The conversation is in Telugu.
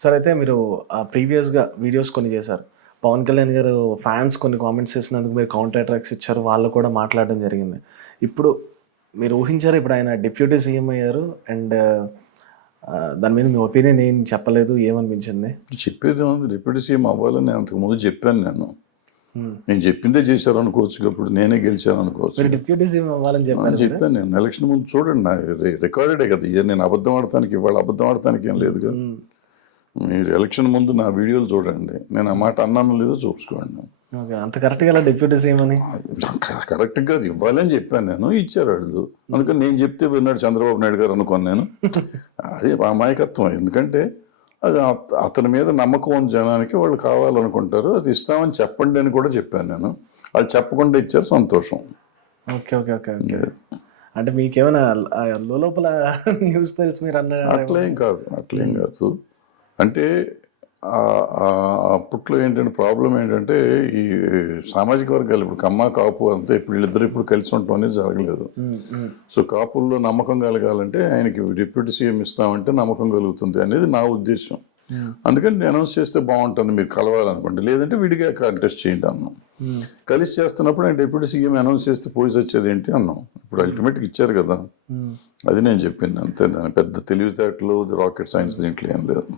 సార్ అయితే మీరు ప్రీవియస్‌గా వీడియోస్ కొన్ని చేశారు. పవన్ కళ్యాణ్ గారు ఫ్యాన్స్ కొన్ని కామెంట్స్ చేసినందుకు మీరు కౌంటర్ అటాక్స్ ఇచ్చారు. వాళ్ళు కూడా మాట్లాడడం జరిగింది. ఇప్పుడు మీరు ఊహించారా ఇప్పుడు ఆయన డిప్యూటీ సీఎం అయ్యారు అండ్ దాని మీద మీ ఒపీనియన్ ఏం చెప్పలేదు. ఏమనిపించింది? చెప్పేదేముంది, డిప్యూటీ సీఎం అవ్వాలని నేను అంతకుముందు చెప్పాను. హ్మ్. నేను చెప్పిందే చేశారు అనుకోవచ్చు. ఇప్పుడు నేనే గెలిచాను అనుకోవచ్చు. మీరు డిప్యూటీ సీఎం అవ్వాలని చెప్పారు కదా! చెప్పాను నేను. ఎలక్షన్ ముందు చూడండి, నా రికార్డెడే కదా ఇయర్. నేను అబద్ధం ఆడటానికి ఇవాళ అబద్ధం ఆడటానికి ఏం లేదు కదా. హ్మ్. మీరు ఎలక్షన్ ముందు నా వీడియోలు చూడండి. నేను ఆ మాట అన్నాను లేదో చూసుకోండి. ఓకే. అంత కరెక్ట్‌గా ఎలా డిప్యూటీ సీఎం అని? కరెక్ట్గా ఇవ్వాలని చెప్పాను నేను, ఇచ్చారు వాళ్ళు. అందుకని నేను చెప్తే విన్నాడు చంద్రబాబు నాయుడు గారు అనుకోను నేను. అది అమాయకత్వం. ఎందుకంటే అది అతని మీద నమ్మకం ఉన్న జనానికి వాళ్ళు కావాలనుకుంటారు. అది ఇస్తామని చెప్పండి అని కూడా చెప్పాను నేను. వాళ్ళు చెప్పకుండా ఇచ్చారు, సంతోషం. ఓకే. ఓకే. ఓకే. ఓకే. అంటే మీకేమైనా లోలోపల న్యూస్ తెలిసి మీరు అన్నారు? అట్లేం కాదు. అంటే అప్పట్లో ఏంటంటే ప్రాబ్లం ఏంటంటే ఈ సామాజిక వర్గాలు ఇప్పుడు కమ్మ కాపు అంతా ఇప్పుడు వీళ్ళిద్దరు ఇప్పుడు కలిసి ఉండటం అనేది జరగలేదు. సో కాపుల్లో నమ్మకం కలగాలంటే ఆయనకి డిప్యూటీ సీఎం ఇస్తామంటే నమ్మకం కలుగుతుంది అనేది నా ఉద్దేశం. అందుకని నేను అనౌన్స్ చేస్తే బాగుంటుంది, మీరు కలవాలనుకోండి. లేదంటే విడిగా కంటెస్ట్ చేయండి అన్నాం. కలిసి చేస్తున్నప్పుడు ఆయన డిప్యూటీ సీఎం అనౌన్స్ చేస్తే పోయి వచ్చేది ఏంటి అన్నాం. ఇప్పుడు అల్టిమేట్గా ఇచ్చారు కదా, అది నేను చెప్పింది అంతే. దాని పెద్ద తెలివితేటలు రాకెట్ సైన్స్ దీంట్లో ఏం లేదు.